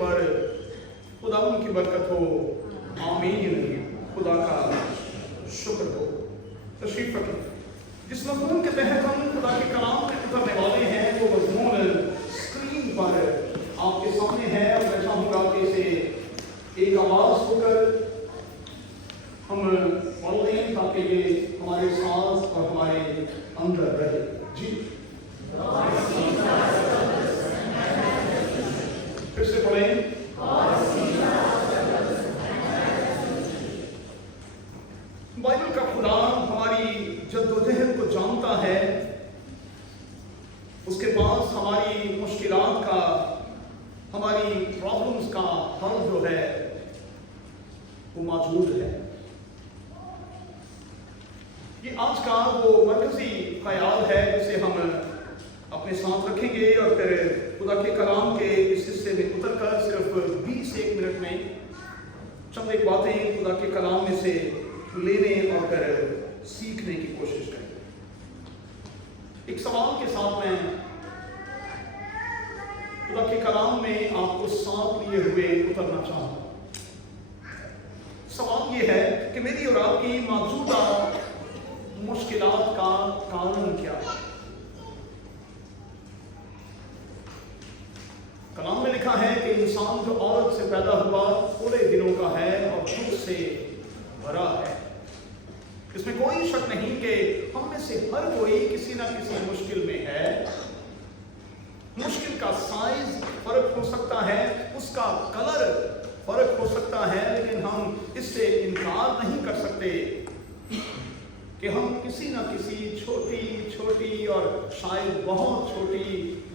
पर खुदा उनकी बरकत हो। आमीन। खुदा का शुक्र हो। तशरीफ रखें। जिस मज़मून के तहत हम खुदा के कलाम में उतरने वाले हैं वो मज़मून स्क्रीन पर आपके सामने है और मैं चाहूँगा कि इसे एक आवाज़ होकर हम पढ़ लें ताकि ये हमारे साथ और हमारे अंदर रहे। जी फिर से पढ़ें। बाइबल का खुदा हमारी जद्दोजहद को जानता है, उसके पास हमारी मुश्किलात का, हमारी प्रॉब्लम्स का हल जो है वो मौजूद है। ये आज का वो मरकजी ख्याल है जिसे हम अपने साथ रखेंगे और फिर खुदा के कलाम के इस हिस्से में उतरकर सिर्फ 20-1 मिनट में चंद एक बातें खुदा के कलाम में से लेने और फिर सीखने की कोशिश करें। एक सवाल के साथ मैं खुदा के कलाम में आपको साथ लिए हुए उतरना चाहूंगा। सवाल ये है कि मेरी और आपकी मौजूदा मुश्किलात का कारण क्या है। कलाम में लिखा है कि इंसान जो औरत से पैदा हुआ थोड़े दिनों का है और दुख से भरा है। इसमें कोई शक नहीं कि हम में से हर कोई किसी ना किसी मुश्किल में है। मुश्किल का साइज फर्क हो सकता है, उसका कलर फर्क हो सकता है, लेकिन हम इससे इनकार नहीं कर सकते कि हम किसी ना किसी छोटी छोटी और शायद बहुत छोटी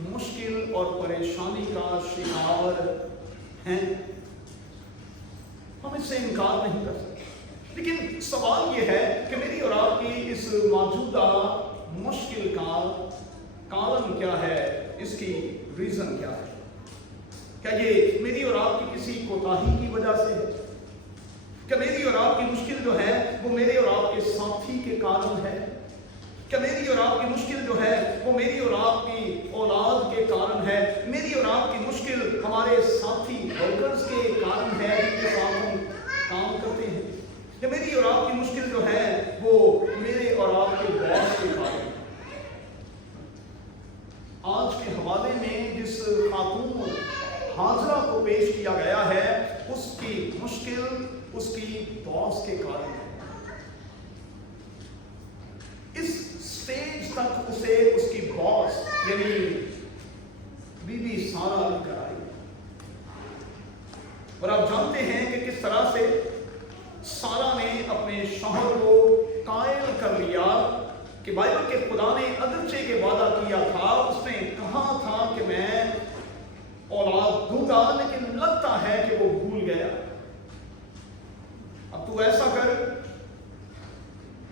मुश्किल और परेशानी का शिकार हैं। हम इससे इनकार नहीं कर सकते। लेकिन सवाल यह है कि मेरी और आपकी इस मौजूदा मुश्किल का कारण क्या है, इसकी रीजन क्या है। क्या ये मेरी और आपकी किसी कोताही की वजह से है? क्या मेरी और आपकी मुश्किल जो है वो मेरे और आपके साथी के कारण है? क्या मेरी और आपकी मुश्किल जो है वो मेरी और आपकी औलाद के कारण है? मेरी और आपकी मुश्किल हमारे साथी वर्कर्स के कारण है जिनके साथ हम काम करते हैं? या मेरी और आपकी मुश्किल जो है वो मेरे और आपके बॉस के कारण है? आज के हवाले में जिस खातून हाजरा को पेश किया गया है उसकी मुश्किल उसकी बॉस के कारण है। इस स्टेज तक उसे उसकी बॉस यानी बीबी सारा लेकर आई। और आप जानते हैं कि किस तरह से सारा ने अपने शौहर को कायल कर लिया कि बाइबल के खुदा ने अगरचे के वादा किया था, उसने कहा था कि मैं औलाद दूंगा, लेकिन लगता है कि वो भूल गया। अब तू ऐसा कर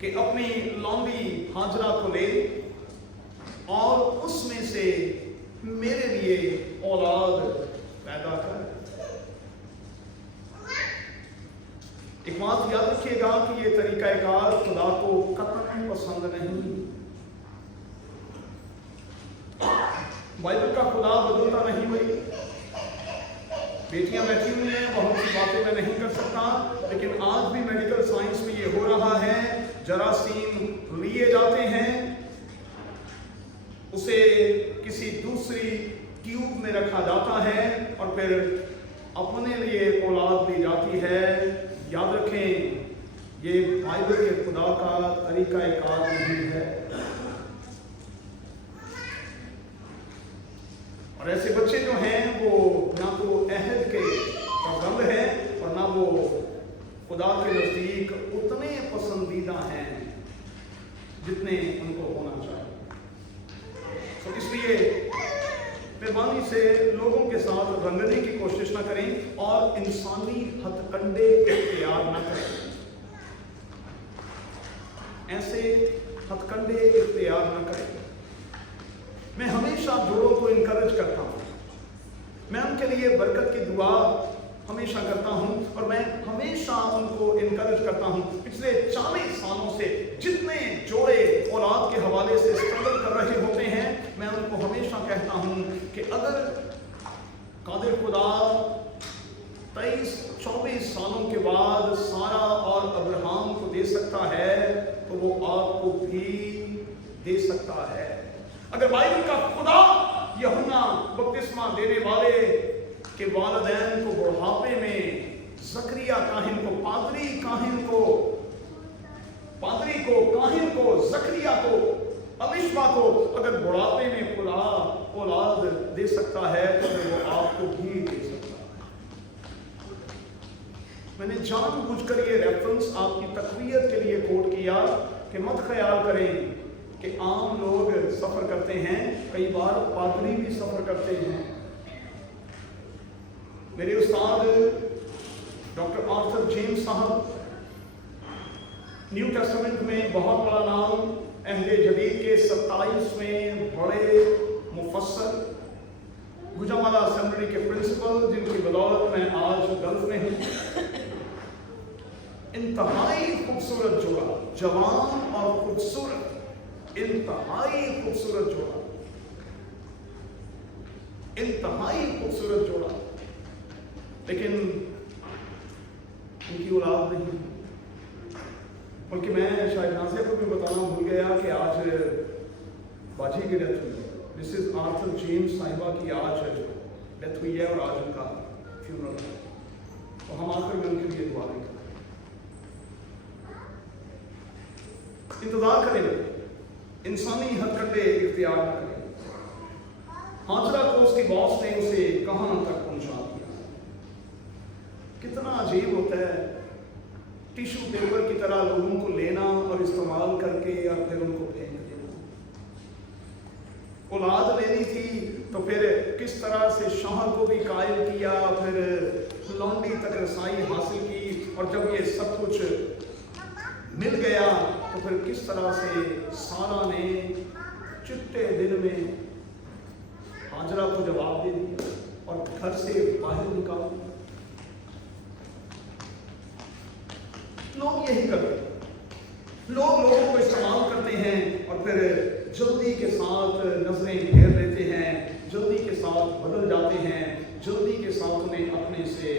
कि अपनी लौंडी हाजरा को ले और उसमें से मेरे लिए औलाद पैदा कर। एक बात याद रखिएगा कि ये तरीकाकार खुदा को कतई पसंद नहीं। बाइबल का खुदा बदलता नहीं भाई। बेटियां बैठी हुई हैं, बहुत सी बातें मैं नहीं कर सकता, लेकिन आज भी मेडिकल साइंस में ये हो रहा है। जरासीम लिए जाते हैं, उसे किसी दूसरी ट्यूब में रखा जाता है और फिर अपने लिए औलाद दी जाती है। याद रखें, ये बाइबल के खुदा का तरीकाकार नहीं है। और ऐसे बच्चे जो हैं वो ना तो अहद के पाबंद हैं और ना वो खुदा के नजदीक उतने पसंदीदा हैं जितने उनको होना चाहिए। तो इसलिए मेहरबानी से लोगों के साथ रंगने की कोशिश ना करें और इंसानी हथकंडे इख्तियार ना करें। ऐसे हथकंडे इख्तियार ना करें। मैं हमेशा जोड़ों को इनकरेज करता हूँ, मैं उनके लिए बरकत की दुआ हमेशा करता हूँ और मैं हमेशा उनको इनकरेज करता हूँ। पिछले 40 सालों से जितने जोड़े औलाद के हवाले से स्ट्रगल कर रहे होते हैं, मैं उनको हमेशा कहता हूँ कि अगर कादिर खुदा 23-24 सालों के बाद सारा और अब्राहम को दे सकता है तो वो आपको भी दे सकता है। अगर बाइबल का खुदा यूहन्ना बपतिस्मा देने वाले के वालिदैन को बुढ़ापे में, जकरिया काहिन को, काहिन को, जकरिया को, अलिशबा को अगर बुढ़ापे में औलाद दे सकता है तो वो आपको भी दे सकता है। मैंने जानबूझकर ये रेफरेंस आपकी तकवीयत के लिए कोट किया कि मत ख्याल करें कि आम लोग सफर करते हैं, कई बार पादरी भी सफर करते हैं। मेरे उस्ताद डॉक्टर आर्थर जेम्स साहब न्यू टेस्टामेंट में बहुत बड़ा नाम, अहले जदीद के 27वें बड़े मुफस्सर, गुजरावाला असेंबली के प्रिंसिपल, जिनकी बदौलत मैं आज गल्फ में हूँ। इंतहाई खूबसूरत जोड़ा, जवान और खूबसूरत, इंतहाई खूबसूरत जोड़ा, इंतहाई खूबसूरत जोड़ा, लेकिन उनकी औलाद नहीं। बल्कि मैं शायद नाज़िया को भी बताना भूल गया कि आज बाजी की डेथ हुई है। मिसेस आर्थर जेम्स साहिबा की आज डेथ हुई है और आज उनका फ्यूनरल है, तो हम आखिर में उनके लिए दुआ करें। इंतजार करें, इंसानी हथकंडे इख्तियार न करें। हाजरा को उसकी बॉस ने उसे कहां तक पहुंचा दिया। कितना अजीब होता है टिश्यू पेपर की तरह लोगों को लेना और इस्तेमाल करके और फिर उनको फेंक देना। औलाद लेनी थी तो फिर किस तरह से शौहर को भी कायल किया, फिर लौंडी तक रसाई हासिल की, और जब ये सब कुछ मिल गया तो फिर किस तरह से सारा ने चिट्टे दिन में हाजरा को जवाब दे दिया और घर से बाहर निकाल दिया। लोग यही करते हैं, लोग लोगों को इस्तेमाल करते हैं और फिर जल्दी के साथ नजरें घेर लेते हैं, जल्दी के साथ बदल जाते हैं, जल्दी के साथ उन्हें अपने से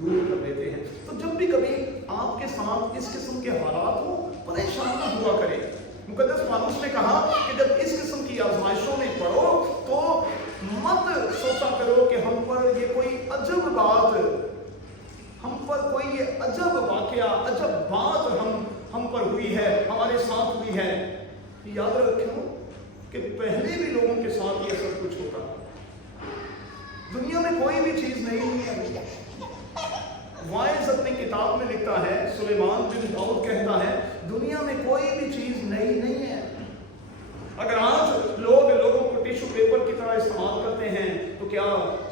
दूर कर देते हैं। तो जब भी कभी आपके साथ इस किस्म के हालात हो, परेशान न हुआ करें। मुकद्दस पौलुस ने कहा कि जब इस किस्म की आजमाइशों में पड़ो तो मत सोचा करो कि हम पर ये कोई अजब बात, हम पर कोई ये अजब वाकया, अजब बात हम पर हुई है, हमारे साथ हुई है। याद रखो कि पहले भी लोगों के साथ ये सब कुछ होता है। दुनिया में कोई भी चीज नई नहीं है। वाइज अपनी किताब में लिखता है, सुलेमान बिन दाऊद कहता है, दुनिया में कोई भी चीज नई नहीं है। अगर आज लोग लोगों को टिश्यू पेपर की तरह इस्तेमाल करते हैं तो क्या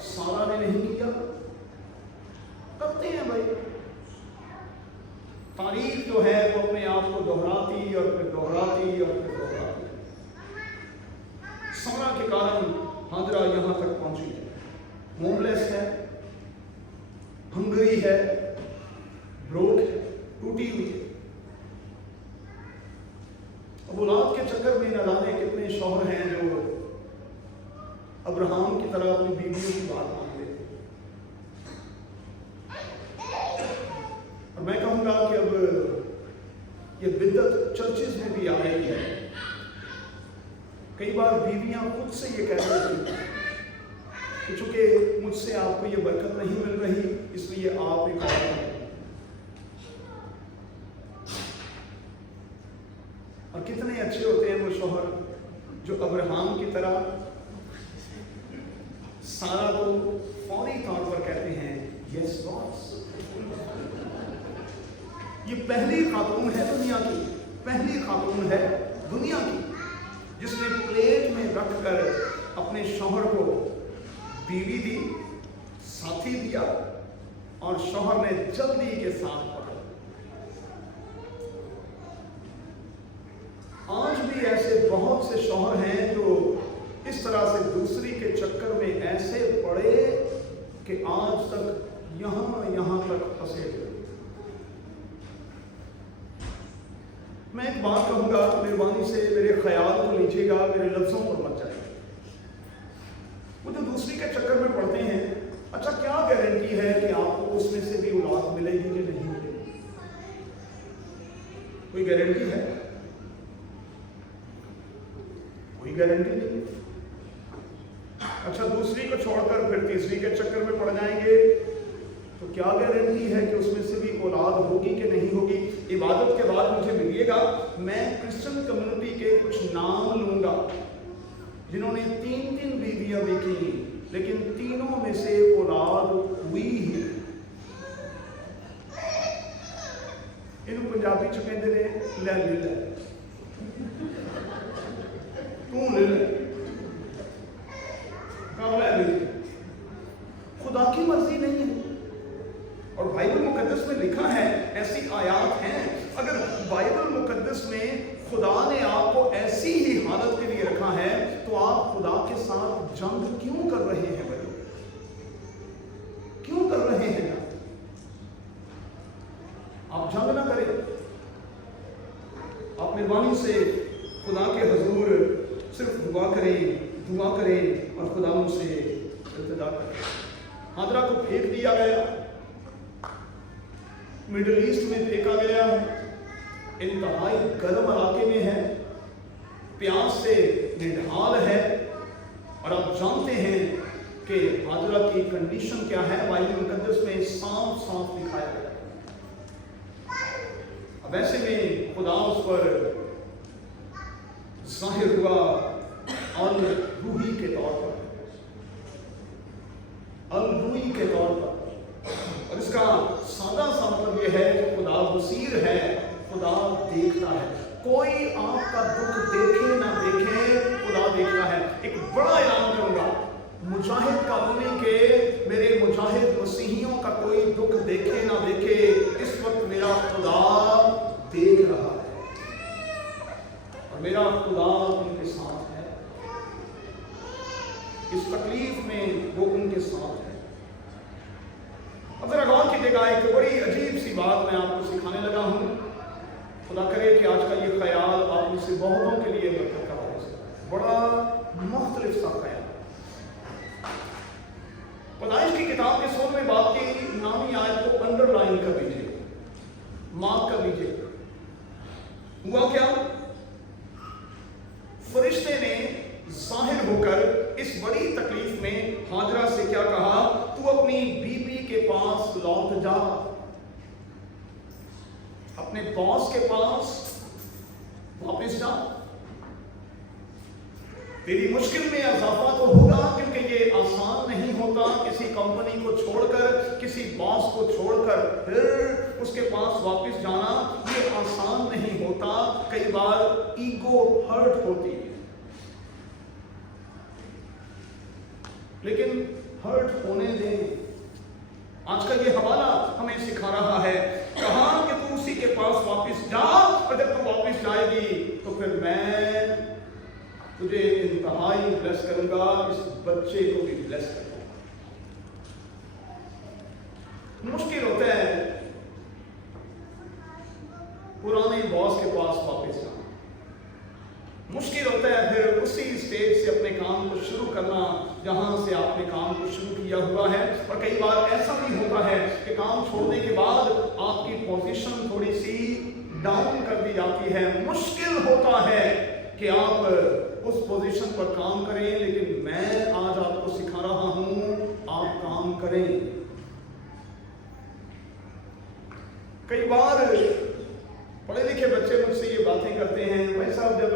सारा ने नहीं किया? करते हैं भाई। तारीख जो है वो अपने आप को दोहराती और फिर दोहराती और फिर दोहराती। सारा के कारण हाजरा यहां तक पहुंची है, होमलेस है, हंगरी है, ब्रोक है, टूटी हुई है। अब औलाद के चक्कर में न जाने कितने शौहर हैं जो अब्राहम की तरह अपनी बीवियों की बात मान लेते हैं। और मैं कहूंगा कि अब ये बिद्दत चर्चेज में भी आ रही है। कई बार बीवियां खुद से ये कह रही थी कि चूंकि मुझसे आपको ये बरकत नहीं मिल रही, इसलिए आप एक और करें। और कितने अच्छे होते हैं वो शौहर जो अब्राहम की तरह सारा को फौरी तौर पर कहते हैं यस बॉस। ये पहली खातून है दुनिया की, पहली खातून है दुनिया की जिसने प्लेट में रखकर अपने शौहर को बीवी दी, साथी दिया और शौहर ने जल्दी के साथ पकड़ा। आज भी ऐसे बहुत से शौहर हैं जो इस तरह से दूसरी के चक्कर में ऐसे पड़े कि आज तक यहां तक फंसे हुए। मैं एक बात कहूंगा, मेहरबानी से मेरे ख्याल को लीजिएगा, मेरे लफ्जों पर मत जाइए। वो जो दूसरी के चक्कर में पड़ते हैं, अच्छा क्या गारंटी है कि आपको उस नर्सरी के चक्कर में पड़ जाएंगे तो क्या गारंटी है कि उसमें से भी औलाद होगी कि नहीं होगी। इबादत के बाद मुझे मिलिएगा, मैं क्रिश्चियन कम्युनिटी के कुछ नाम लूंगा जिन्होंने 3 बीवियां देखी, लेकिन तीनों में से औलाद हुई ही। इन पंजाबी च कहते ने ले ले तू ले ले काम ले ले। खुदा की मर्जी नहीं है। और बाइबल मुकद्दस में लिखा है, ऐसी आयात हैं, अगर बाइबल मुकद्दस में खुदा ने आपको ऐसी ही हालत के लिए रखा है तो आप खुदा के साथ जंग क्यों कर रहे हैं भाई? क्यों कर रहे हैं? आप जंग ना करें। आप मेहरबानी से खुदा के हुजूर सिर्फ दुआ करें और खुदा से इल्तिजा करें। हाजरा को फेंक दिया गया, मिडिल ईस्ट में फेंका गया है, इंतहाई गर्म इलाके में है, प्यास से निढाल है। और आप जानते हैं कि हाजरा की कंडीशन क्या है, बाइबल मुकद्दस में साफ साफ दिखाया गया। अब ऐसे में खुदा उस पर जाहिर हुआ अल रूही के तौर पर, और इसका सादा सा मतलब यह है कि खुदा बसीर है, खुदा देखता है। कोई आपका दुख देखे ना देखे, खुदा देखता है। एक बड़ा ऐलान करूंगा, मुजाहिद कॉलोनी के मेरे मुजाहिद मसीहियों का कोई दुख देखे ना देखे, इस वक्त मेरा खुदा देख रहा है और मेरा खुदा उनके साथ है। इस तकलीफ में वो उनके साथ है। अब जरा गौर कीजिएगा, एक बड़ी अजीब सी बात मैं आपको सिखाने लगा हूं। खुदा करे कि आज का ये ख्याल आप में से बहुतों के लिए बरकत का बायस है। बड़ा मुख्तलिफ सा ख्याल। पैदाइश की किताब के 16वें बाब की नामी आयत को अंडरलाइन कर दीजिए, मार्क कर दीजिए। हुआ क्या? फरिश्ते ने जाहिर होकर इस बड़ी तकलीफ में हाजरा से क्या कहा? तू अपनी बीबी के पास लौट जा, अपने बॉस के पास वापस जा। तेरी मुश्किल में इजाफा तो होगा, क्योंकि ये आसान नहीं होता किसी कंपनी को छोड़कर, किसी बॉस को छोड़कर फिर उसके पास वापस जाना। ये आसान नहीं होता। कई बार ईगो हर्ट होती है, लेकिन हर्ट होने दें। आज का ये हवाला हमें सिखा रहा है, कहा कि तू उसी के पास वापस जा, और जब तू वापस जाएगी तो फिर मैं तुझे इंतहाई ब्लेस करूंगा, इस बच्चे को भी ब्लेस करूंगा। मुश्किल होता है पुराने बॉस के पास वापस जाना, मुश्किल होता है फिर उसी स्टेज से अपने काम को शुरू करना जहां से आपने काम को शुरू किया हुआ है। और कई बार ऐसा भी होता है कि काम छोड़ने के बाद आपकी पोजीशन थोड़ी सी डाउन कर दी जाती है। मुश्किल होता है कि आप उस पोजीशन पर काम करें, लेकिन मैं आज आपको सिखा रहा हूं, आप काम करें। कई बार पढ़े लिखे बच्चे मुझसे ये बातें करते हैं, भाई साहब जब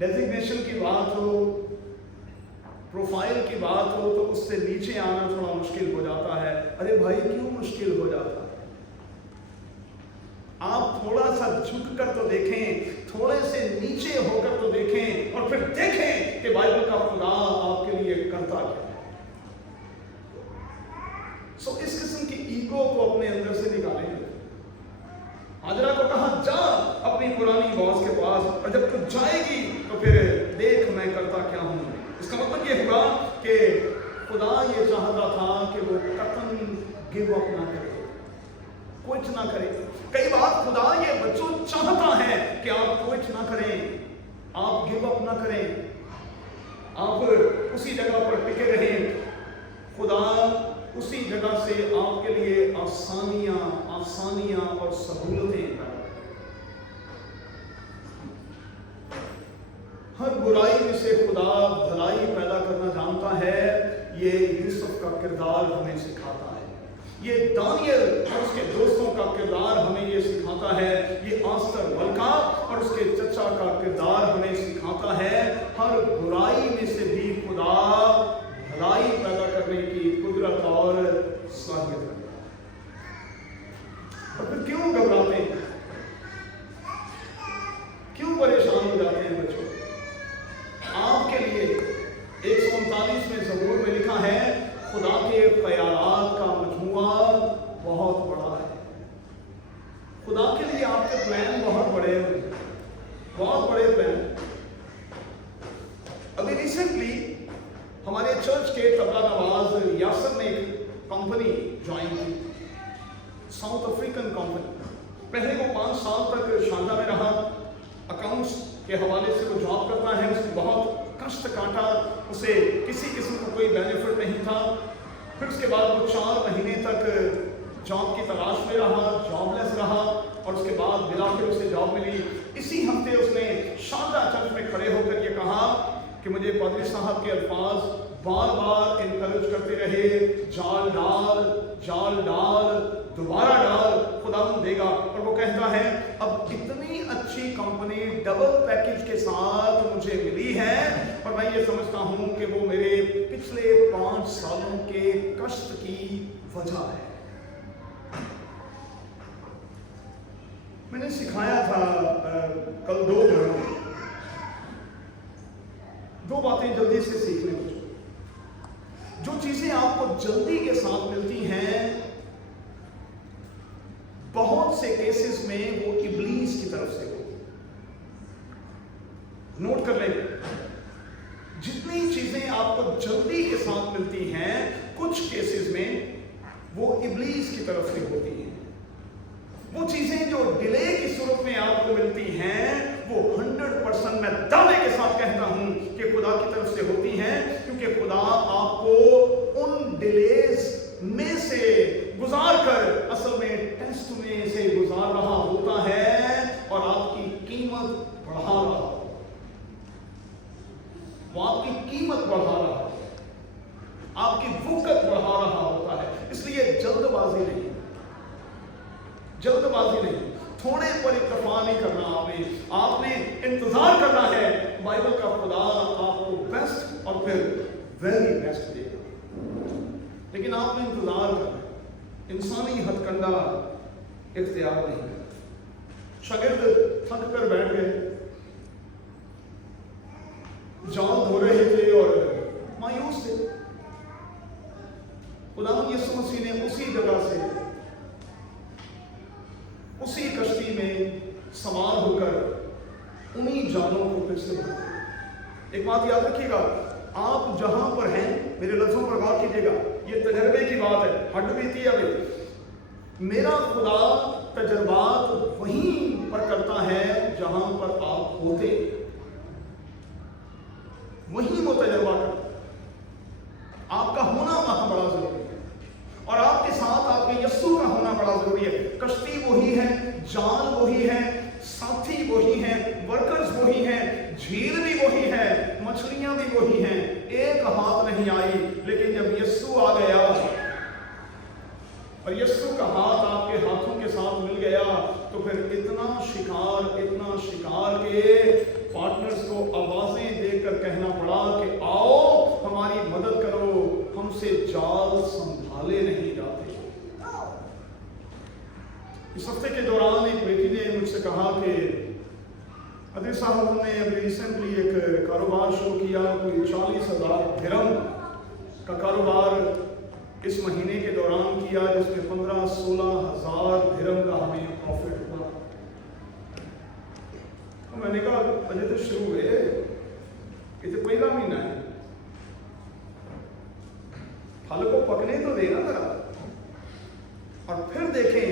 डेजिग्नेशन की बात हो, प्रोफाइल की बात हो, तो उससे नीचे आना थोड़ा मुश्किल हो जाता है। अरे भाई क्यों मुश्किल हो जाता है? आप थोड़ा सा झुक कर तो देखें, थोड़े से नीचे होकर तो देखें, और फिर देखें कि बाइबल का खुदा आपके लिए करता क्या है। सो इस किस्म की ईगो को अपने अंदर से निकालें। हाजरा को कहा जा अपनी पुरानी बॉस के पास, और जब तू जाएगी तो फिर देख मैं करता क्या हूं। इसका मतलब ये हुआ कि खुदा ये चाहता था कि वो कतन गिव अप ना करे, कुछ ना करे। कई बार खुदा ये बच्चों चाहता है कि आप कुछ ना करें, आप गिव अप ना करें, आप उसी जगह पर टिके रहें। खुदा उसी जगह से आपके लिए आसानियां और सहूलतें। हर बुराई में से खुदा भलाई पैदा करना जानता है। ये यूसुफ का किरदार हमें सिखाता है, ये दानियल और उसके दोस्तों का किरदार हमें ये सिखाता है, ये आस्तर मलका और उसके चचा का किरदार हमें सिखाता है। हर बुराई में से भी खुदा भलाई पैदा करने की कुदरत और साहियत रखता है। और फिर क्यों घबराते हैं, क्यों परेशान हो जाते हैं बच्चों? आपके लिए 139 में ज़बूर में लिखा है, खुदा के ख्यालात का मजमुआ बहुत बड़ा है। खुदा के लिए आपके प्लान बहुत बड़े हैं, बहुत बड़े प्लान। अभी रिसेंटली हमारे चर्च के तबला नवाज यासर ने एक कंपनी ज्वाइन की, साउथ अफ्रीकन कंपनी। पहले वो 5 साल तक शारजा में रहा, अकाउंट्स के हवाले से वो जॉब करता है। उसने बहुत कष्ट काटा, उसे किसी किस्म का कोई बेनिफिट नहीं था। फिर उसके बाद वो 4 महीने तक जॉब की तलाश में रहा, जॉबलेस रहा, और उसके बाद बिलाखिर उसे जॉब मिली। इसी हफ्ते उसने शारजा चर्च में खड़े होकर ये कहा कि मुझे पादरी साहब के अल्फाज बार बार इनकरेज करते रहे, जाल डाल, जाल डाल, दोबारा डाल, खुदा देगा। और वो कहता है, अब इतनी अच्छी कंपनी डबल पैकेज के साथ मुझे मिली है, और मैं ये समझता हूँ कि वो मेरे पिछले 5 सालों के कष्ट की वजह है। मैंने सिखाया था कल 2 बातें जल्दी से सीख लें बच्चों। जो चीजें आपको जल्दी के साथ मिलती हैं, बहुत से केसेस में वो इब्लीस की तरफ से होती है। नोट कर लें, जितनी चीजें आपको जल्दी के साथ मिलती हैं, कुछ केसेस में वो इब्लीस की तरफ से होती हैं। वो चीजें जो डिले की सूरत में आपको मिलती हैं, वो 100% मैं दावे के साथ कहता हूं कि खुदा की तरफ से होती हैं, क्योंकि खुदा आपको उन डिलेज में से गुजार कर असल में टेस्ट में से गुजार रहा होता है, और आपकी कीमत बढ़ा रहा होता है। वो आपकी कीमत बढ़ा रहा होता है, आपकी वक़्त बढ़ा रहा होता है। इसलिए जल्दबाजी नहीं, जल्दबाजी नहीं, थोड़े पर इत्तेफाक नहीं करना। आपने इंतजार करना है, बाइबल का खुदा आपको बेस्ट और फिर वेरी बेस्ट देगा। लेकिन आपने इंतजार करना है, इंसानी हथकंडा इख्तियार नहीं करना। शागिर्द थक कर बैठ गए, जान धो रहे थे और मायूस थे। खुदावंद यीशु मसीह ने उसी जगह से, उसी कश्ती में सवार होकर उन्हीं जानों को फिर से एक बात याद रखिएगा, आप जहां पर हैं, मेरे लफ्जों पर गौर कीजिएगा, ये तजर्बे की बात है, हड्ड बीती अभी। मेरा खुदा तजर्बात वहीं पर करता है जहां पर आप होते, वहीं वो तजर्बा करता। आपका होना वहां बड़ा जरूरी है, और आपके साथ आपके यस्सु का होना बड़ा जरूरी है। कश्ती वही है, जान वही है, साथी वही हैं, वर्कर्स वही हैं, झील भी वही है, मछलियां भी वही हैं। एक हाथ नहीं आई, लेकिन जब यस्सु आ गया और यस्सु का हाथ आपके हाथों के साथ मिल गया, तो फिर इतना शिकार के पार्टनर्स को आवाजें देकर कहना पड़ा कि आओ हमारी मदद करो, हमसे जाल संभाले नहीं जाते। इस हफ्ते के दौरान एक बेटी ने मुझसे कहा कि अदील साहब, हमने अभी रिसेंटली एक कारोबार शुरू किया, कोई 40,000 दिरहम का कारोबार इस महीने के दौरान किया, जिसमें 15-16 हज़ार दिरहम का हमें प्रॉफिट हुआ। तो मैंने कहा अजय तो शुरू हुए, ये तो पहला महीना है, फल को पकने तो देना जरा, और फिर देखें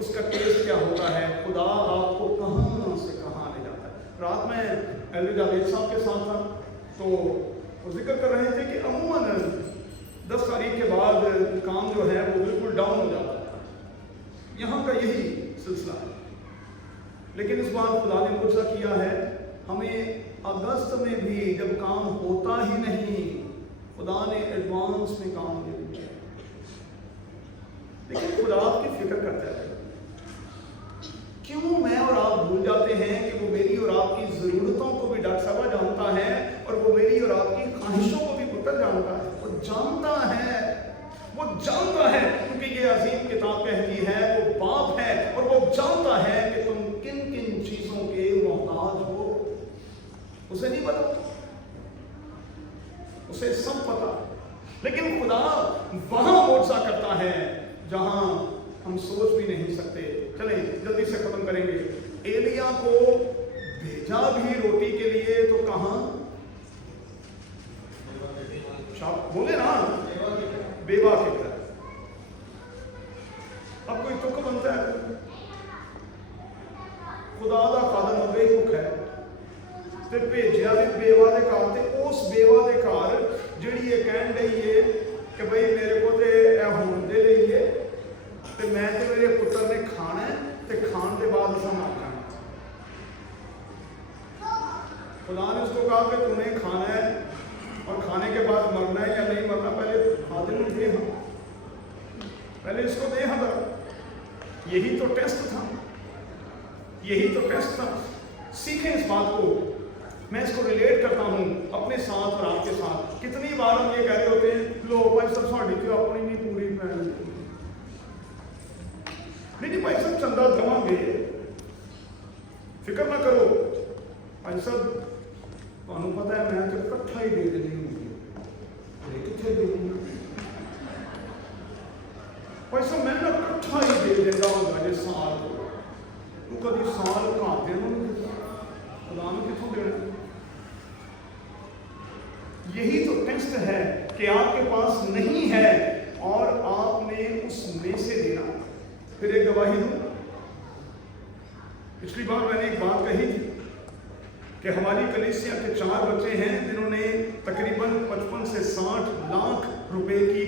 उसका टेस्ट क्या होता है। खुदा आपको कहां से कहां ले जाता है। रात में एलवी जावेद साहब के साथ था, तो वो जिक्र कर रहे थे कि अमूमन 10 तारीख के बाद काम जो है वो बिल्कुल डाउन हो जाता है। यहाँ का यही सिलसिला है। लेकिन इस बार खुदा ने मुझसे किया है, हमें अगस्त में भी जब काम होता ही नहीं, खुदा ने एडवांस में काम दे दिया, लेकिन खुदा आपकी फिक्र करता है। क्यों मैं और आप भूल जाते हैं कि वो मेरी और आपकी जरूरतों को भी डॉक्टर साहब जानता है, और वो मेरी और आपकी ख्वाहिशों को भी पुत्र जानता है। वो जानता है, वो जानता है, क्योंकि ये अजीम किताब कहती है वो बाप है और वो जानता है कि तुम किन किन चीजों के मोहताज हो। उसे नहीं पता, उसे सब पता, लेकिन खुदा वहां मोर्चा करता है जहां हम सोच भी नहीं सकते। चलें जल्दी से खत्म करेंगे। एलिया को भेजा भी रोटी के लिए, तो कहां? बोले ना, बेवा के घर। अब कोई तुक बनता है? खुदा दा खादम अबे कुक है ते भेजिया भी बेवा दे घर, ते उस बेवा दे घर जिहड़ी ये कहन रही है कि भाई मेरे को ते ए होण दे रही है, ते मैं ते मेरे पुत्र ने खाना है, ते खाण दे बाद असां मर जाना। खुदा ने उसको कहा कि तूने खाना है और खाने के बाद मरना है या नहीं मरना, पहले खादिम दे, पहले इसको दे हमें। यही तो टेस्ट था, यही तो टेस्ट था। सीखें इस बात को। मैं इसको रिलेट करता हूं अपने साथ और आपके साथ। कितनी बार हम ये कह रहे होते हैं, लो भाई सब साड़ी तो अपनी नहीं पूरी पैन, नहीं भाई सब चंदा देवांगे, फिक्र ना करो भाई सब, ਤੁਹਾਨੂੰ पता है मैं तो इकट्ठा ही दे देनी होगी, कितने देनी पैसा मैं ना इकट्ठा ही दे देता होगा जे साल तू कभी साल घाट देना खुदा ने कितों देना। यही तो टेस्ट है कि आपके पास नहीं है और आपने उसमें से देना। फिर एक गवाही दूं, पिछली बार मैंने एक बात कही थी कि हमारी कलीसिया के 4 बच्चे हैं जिन्होंने तकरीबन 55 से 60 लाख रुपए की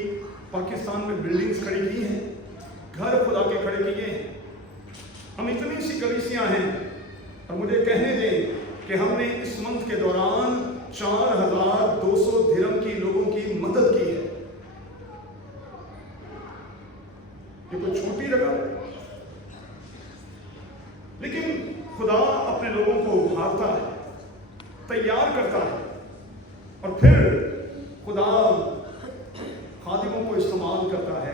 पाकिस्तान में बिल्डिंग्स खड़ी की हैं, घर खुदा के खड़े किए हैं। हम इतनी सी कलीसिया हैं और मुझे कहने दें कि हमने इस मंथ के दौरान 4200 दिरहम की लोगों की मदद की है। ये कोई छोटी रकम, लेकिन खुदा अपने लोगों को उभारता है, तैयार करता है, और फिर खुदा खादिमों को इस्तेमाल करता है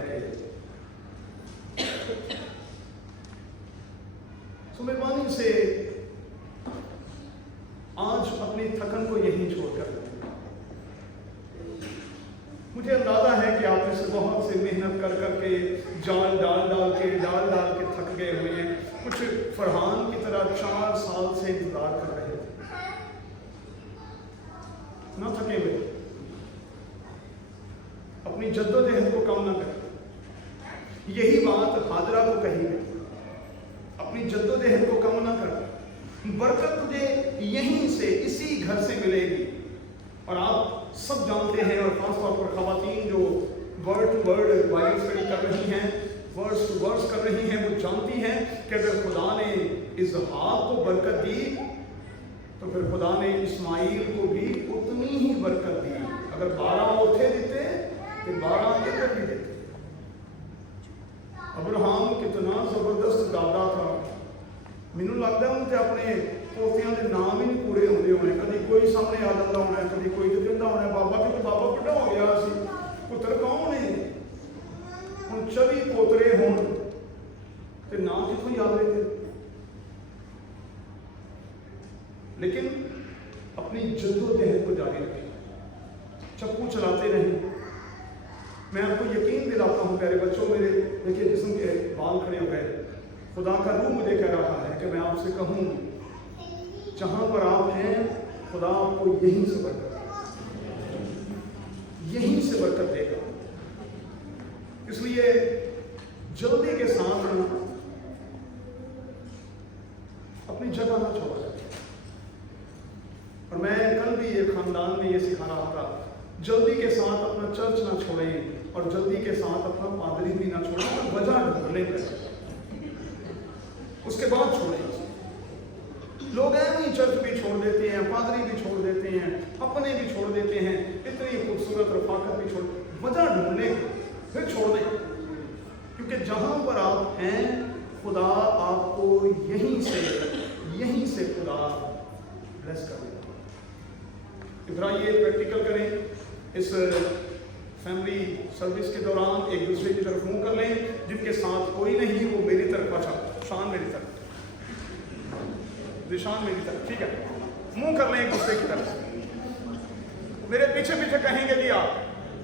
कि मेहरबानी से आज अपनी थकन को यहीं छोड़कर, मुझे अंदाजा है कि आप में से बहुत से मेहनत कर करके जाल डाल के थक गए हुए हैं। कुछ फरहान की तरह 4 साल से इंतजार कर रहे थे, ना थके हुए, अपनी जद्दोजहद को कम ना करें। यही बात हाजरा को कही है, अपनी जद्दोजहद को कम ना कर, बरकत तुझे यहीं से, इसी घर से मिलेगी। और आप सब जानते हैं, और खासतौर पर खवातीन जो word to word Bible study कर रही हैं, वर्ड्स टू वर्ड्स कर रही हैं, वो जानती हैं कि अगर खुदा ने इसहाक को बरकत दी तो फिर खुदा ने इस्माइल को भी उतनी ही बरकत दी। अगर 12 ओथे देते तो 12 इधर भी देते। अब्राहम कितना जबरदस्त दादा था, मैनू लगता उनके अपने पोतियां के नाम ही नहीं पूरे होंगे होने। कभी कोई सामने आ जाता होना, कभी कोई तो कहता होना बाबा कि बाबा बुढ़ा हो गया सी, पुत्र कौन है हम 24 पोतरे हों तो नाम कितों याद रहते। लेकिन अपनी जद्दोजहद को जारी रखें, चप्पू चलाते नहीं। मैं आपको यकीन दिलाता हूँ प्यारे बच्चों, मेरे देखिए जिस्म के बाल खड़े हो गए, खुदा का रूह मुझे कह रहा है कि मैं आपसे कहूँ जहाँ पर आप हैं खुदा आपको यहीं से बरकत देगा। इसलिए जल्दी के साथ अपनी जगह ना छोड़ा जाए। और मैं कल भी ये खानदान में ये सिखा रहा था, जल्दी के साथ अपना चर्च ना छोड़ें और जल्दी के साथ अपना पादरी भी ना छोड़ें। वजह ढूंढने पर उसके बाद छोड़ें। लोग ऐसे ही चर्च भी छोड़ देते हैं, पादरी भी छोड़ देते हैं, अपने भी छोड़ देते हैं, इतनी खूबसूरत रफाकत भी छोड़, वजह ढूंढने की, फिर छोड़ दें, क्योंकि जहाँ पर आप हैं खुदा आपको यहीं से खुदा ब्लेस कर देगा। इधर आइए प्रैक्टिकल करें, इस फैमिली सर्विस के दौरान एक दूसरे की तरफ मुंह कर लें, जिनके साथ कोई नहीं वो मेरी तरफ, अच्छा शान मेरी तरफ, दिशान मेरी तरफ, ठीक है, मुंह कर लें एक दूसरे की तरफ। मेरे पीछे पीछे कहेंगे जी, आप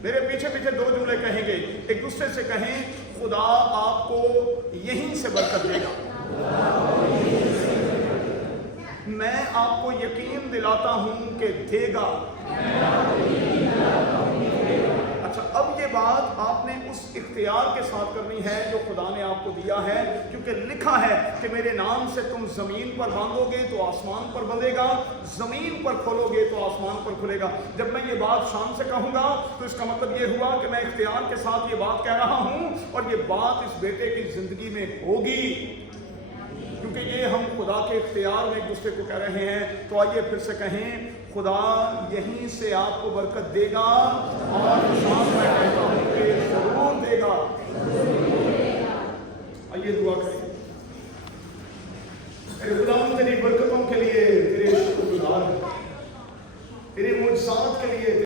मेरे पीछे पीछे 2 जुमले कहेंगे, एक दूसरे से कहें खुदा आपको यहीं से बरकत देगा। मैं आपको यकीन दिलाता हूं कि देगा। अच्छा, अब ये बात आपने उस इख्तियार के साथ करनी है जो खुदा ने आपको दिया है, क्योंकि लिखा है कि मेरे नाम से तुम जमीन पर बांधोगे तो आसमान पर बंधेगा, जमीन पर खोलोगे तो आसमान पर खुलेगा। जब मैं ये बात शान से कहूंगा तो इसका मतलब ये हुआ कि मैं इख्तियार के साथ ये बात कह रहा हूं, और ये बात इस बेटे की जिंदगी में होगी, क्योंकि ये हम खुदा के इख्तियार में एक दूसरे को कह रहे हैं। तो आइए फिर से कहें, खुदा यहीं से आपको बरकत देगा, और शाम मैं कहता हूं कि जरूर देगा। आइए दुआ करें। खुदा तेरी बरकतों के लिए तेरे शुक्रगुजार, तेरे मुआजिज़ात के लिए